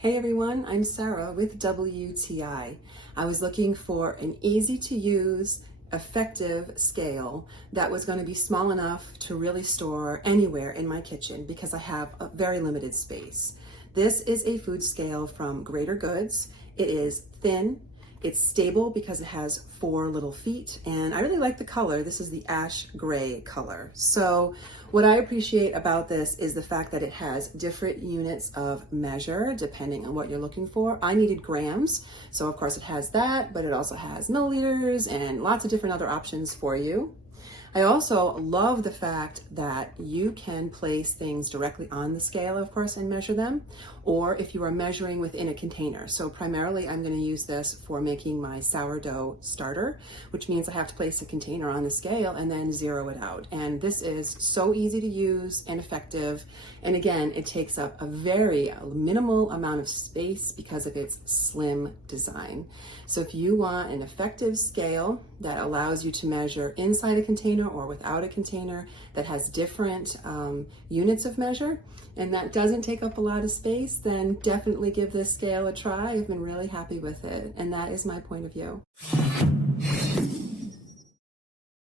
Hey everyone, I'm Sarah with WTI. I was looking for an easy to use, effective scale that was going to be small enough to really store anywhere in my kitchen because I have a very limited space. This is a food scale from Greater Goods. It is thin, it's stable because it has 4 little feet, and I really like the color. This is the ash gray color. So what I appreciate about this is the fact that it has different units of measure depending on what you're looking for. I needed grams, so of course it has that, but it also has milliliters and lots of different other options for you. I also love the fact that you can place things directly on the scale, of course, and measure them, or if you are measuring within a container. So primarily I'm going to use this for making my sourdough starter, which means I have to place a container on the scale and then zero it out. And this is so easy to use and effective. And again, it takes up a very minimal amount of space because of its slim design. So if you want an effective scale that allows you to measure inside a container or without a container, that has different units of measure, and that doesn't take up a lot of space, then definitely give this scale a try. I've been really happy with it, and that is my point of view.